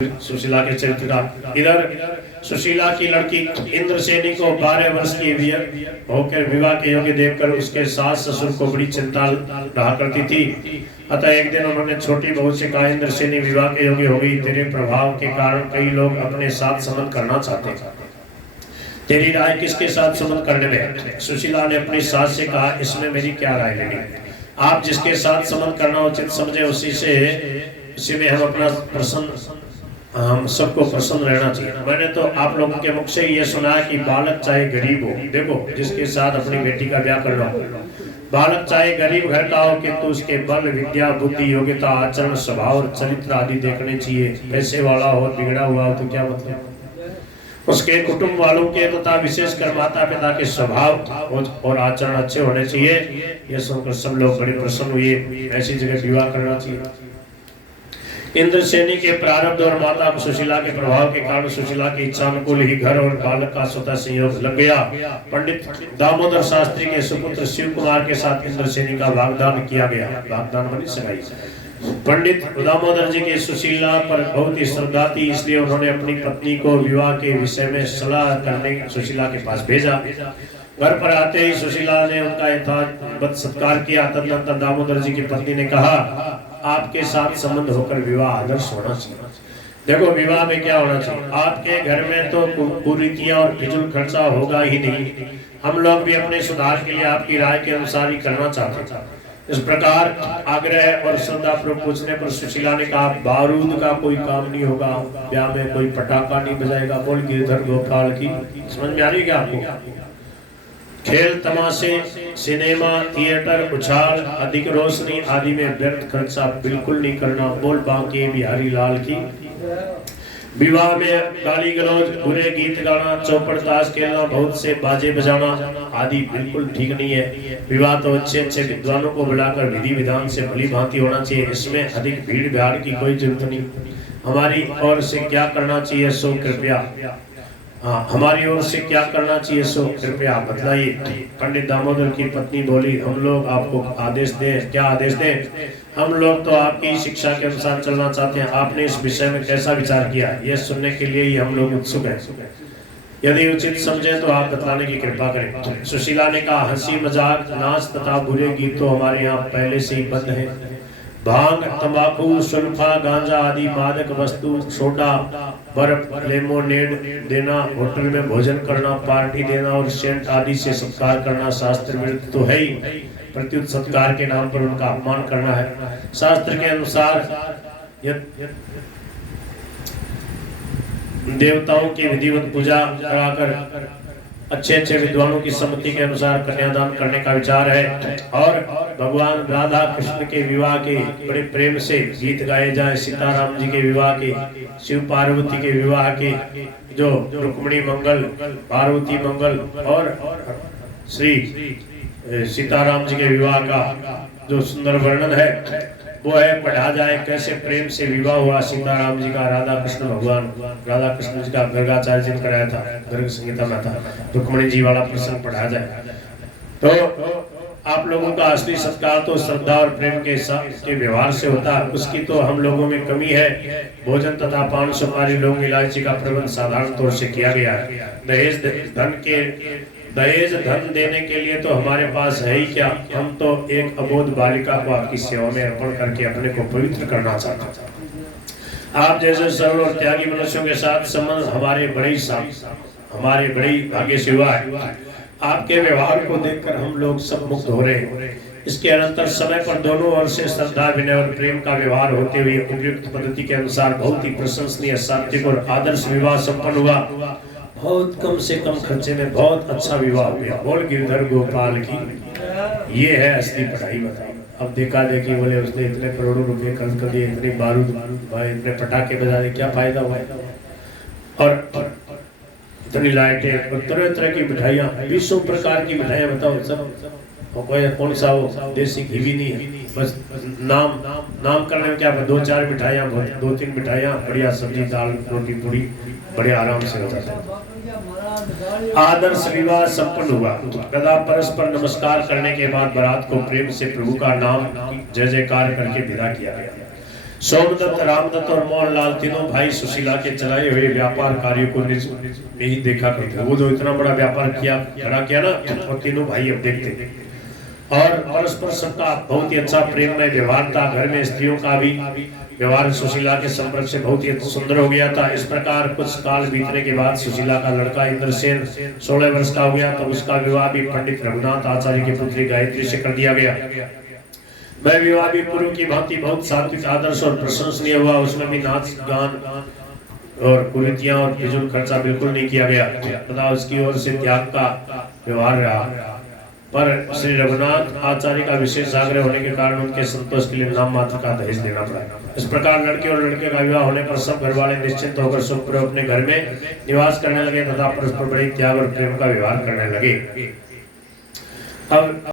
सुशीला के चरित्र का। इधर सुशीला की लड़की इंद्रसेनी को 12 वर्ष की होकर विवाह के योग्य देखकर उसके सास ससुर को बड़ी चिंता रहा करती थी। अतः एक दिन उन्होंने छोटी बहू से कहा, इंद्रसेनी विवाह के योग्य हो गई। तेरे प्रभाव के कारण कई लोग अपने साथ संबंध करना चाहते हैं, तेरी राय किसके साथ संबंध करने में? सुशीला ने अपनी सास से कहा, इसमें मेरी क्या राय लेनी? आप जिसके साथ संबंध करना उचित समझे उसी में हम अपना प्रसन्न, हम सबको प्रसन्न रहना चाहिए। मैंने तो आप लोगों के मुख से ये सुना है कि बालक चाहे गरीब हो, देखो जिसके साथ अपनी बेटी का ब्याह कर लो, बालक चाहे गरीब घर का हो, किंतु उसके बल, विद्या, बुद्धि, योग्यता, आचरण, स्वभाव और चरित्र आदि देखने चाहिए। पैसे वाला हो, बिगड़ा हुआ हो तो क्या मतलब? उसके कुटुंब वालों के तथा विशेषकर माता पिता के स्वभाव और आचरण अच्छे होने चाहिए। यह सुनकर सब लोग बड़े प्रसन्न हुए। ऐसी जगह विवाह करना चाहिए। इंद्रसेनी के प्रारब्ध और माता सुशीला के प्रभाव के कारण सुशीला की इच्छा अनुकूल ही घर और बालक का स्वतः संयोग लग गया। पंडित दामोदर शास्त्री के सुपुत्र शिव कुमार के साथ इंद्रसेनी का वाग्दान किया गया। वाग्दान बनी सगाई। पंडित दामोदर जी की सुशीला पर बहुत ही श्रद्धा थी, इसलिए उन्होंने अपनी पत्नी को विवाह के विषय में सलाह करने सुशीला के पास भेजा। घर पर आते ही सुशीला ने उनका यथावत सत्कार किया। तदनंतर दामोदर जी की पत्नी ने कहा, आपके साथ संबंध होकर विवाह आदर्श होना चाहिए। देखो विवाह में क्या होना चाहिए? आपके घर में तो कुरीतियां और फिजूल खर्चा होगा ही नहीं। हम लोग भी अपने सुधार के लिए आपकी राय के अनुसार ही करना चाहते हैं। इस प्रकार आग्रह और श्रद्धा पूर्वक पूछने पर सुशीला ने कहा, बारूद का कोई काम नहीं होगा, ब्याह में कोई पटाखा नहीं बजाएगा। बोल गिरधर गोपाल की। समझ में आ रही है क्या आपको? खेल तमाशे, सिनेमा, थिएटर, उछाल, अधिक रोशनी आदि में व्यर्थ खर्चा बिल्कुल नहीं करना। बोल बांके बिहारी लाल की। विवाह में गाली गलौज, बुरे गीत गाना, चौपड़ ताश खेलना, बहुत से बाजे बजाना आदि बिल्कुल ठीक नहीं है। विवाह तो अच्छे अच्छे विद्वानों को बुलाकर विधि विधान से भली भांति होना चाहिए। इसमें अधिक भीड़ भाड़ की कोई जरूरत नहीं। हमारी ओर से क्या करना चाहिए सो कृपया हमारी ओर से क्या करना चाहिए सो कृपया बतलाइए। पंडित दामोदर की पत्नी बोली, हम लोग आपको आदेश दें? क्या आदेश दें? हम लोग तो आपकी शिक्षा के अनुसार चलना चाहते हैं। आपने इस विषय में कैसा विचार किया, यह सुनने के लिए ही हम लोग उत्सुक हैं। यदि उचित समझे तो आप बतलाने की कृपा करें। सुशीला ने कहा, हंसी मजाक, नाच तथा बुरे गीत तो हमारे यहाँ पहले से ही बंद है। भांग, तंबाकू, सुल्फा, गांजा आदि मादक वस्तु, सोडा, बर्फ, लेमोनेड देना, होटल में भोजन करना, पार्टी देना और सेंट आदि से सत्कार करना शास्त्र विरुद्ध तो है ही। प्रत्युत सत्कार के नाम पर उनका अपमान करना है। शास्त्र के अनुसार देवताओं की विधिवत पूजा कराकर अच्छे अच्छे विद्वानों की सम्मति के अनुसार कन्यादान करने का विचार है। और भगवान राधा कृष्ण के विवाह के बड़े प्रेम से गीत गाए जाए। सीताराम जी के विवाह के, शिव पार्वती के विवाह के, जो रुक्मिणी मंगल, पार्वती मंगल और श्री सीताराम जी के विवाह का जो सुंदर वर्णन है वो है, पढ़ा जाए कैसे प्रेम से विवाह हुआ सीताराम जी का राधा कृष्ण भगवान राधा कृष्ण जी का गर्गाचार्य जी ने कराया था, गर्ग संहिता में था। रुक्मिणी जी वाला प्रसंग पढ़ा जाए तो आप लोगों का असली सत्कार तो श्रद्धा और प्रेम के व्यवहार से होता है। उसकी तो हम लोगों में कमी है। भोजन तथा पान सुपारी, लौंग इलायची का प्रबंध साधारण तौर से किया गया है। दहेज धन देने के लिए तो हमारे पास है ही क्या। हम तो एक अबोध बालिका को आपकी सेवा में अर्पण करके अपने को पवित्र करना चाहते हैं। आप जैसे सरल और त्यागी मनुष्यों के साथ संबंध हमारे बड़ी भाग्य से हुआ है। आपके व्यवहार को देखकर हम लोग सब मुक्त हो रहे हैं। इसके अनंतर समय पर दोनों ओर से श्रद्धा, विनय और प्रेम का व्यवहार होते हुए उपयुक्त पद्धति के अनुसार बहुत ही प्रशंसनीय, सात्विक और आदर्श विवाह संपन्न हुआ। बहुत कम से कम खर्चे में बहुत अच्छा विवाह हो गया। बोल गिरधर गोपाल की। ये है असली पढ़ाई। बताओ अब देखा देखी बोले उसने इतने करोड़ों रुपए खर्च कर दिए, इतनी बारूद भाई, इतने पटाखे बजा दिए, क्या फायदा हुआ? और इतनी लाइटें और तरह तरह की मिठाइयाँ, 20 प्रकार की मिठाइयाँ। बताओ सब कौन सा वो देसी घी भी नहीं है। बस नाम करने में क्या, 2-4 मिठाइयाँ, 2-3 मिठाइयाँ, बढ़िया सब्जी, दाल, रोटी, पूरी, बड़े आराम से होता था। आदर्श विवाह संपन्न हुआ। गदा परस्पर नमस्कार करने के बाद बारात को प्रेम से प्रभु का नाम जय जयकार करके विदा किया गया। सोमदत्त, रामदत्त और मोहनलाल तीनों भाई सुशीला के चलाए हुए व्यापार कार्यों को निज नहीं देखा करते। वो जो इतना बड़ा व्यापार खड़ा किया ना, और तीनों भाई अब देखते। और परस्पर सबका बहुत ही अच्छा प्रेम में व्यवहार था। घर में स्त्रियों का भी व्यवहार सुशीला के संपर्क से बहुत ही सुंदर हो गया था। इस प्रकार कुछ काल बीतने के बाद सुशीला का लड़का इंद्रसेन 16 वर्ष का हो गया, तो उसका विवाह भी पंडित रघुनाथ आचार्य की पुत्री गायत्री से कर दिया गया। वह विवाह भी पूर्व की भांति बहुत सात्विक, आदर्श और प्रशंसनीय हुआ। उसमें भी नाच गान और कुरीतियां और फिजूल खर्चा बिल्कुल नहीं किया गया तथा उसकी ओर से त्याग का व्यवहार रहा। पर श्री रघुनाथ आचार्य का विशेष आग्रह होने के कारण उनके संतोष के लिए नाम मात्र का दहेज देना पड़ा। इस प्रकार लड़के और लड़के का विवाह होने पर सब घर वाले निश्चिंत होकर सुखपूर्वक अपने घर में निवास करने लगे तथा परस्पर बड़े त्याग और प्रेम का व्यवहार करने लगे। अब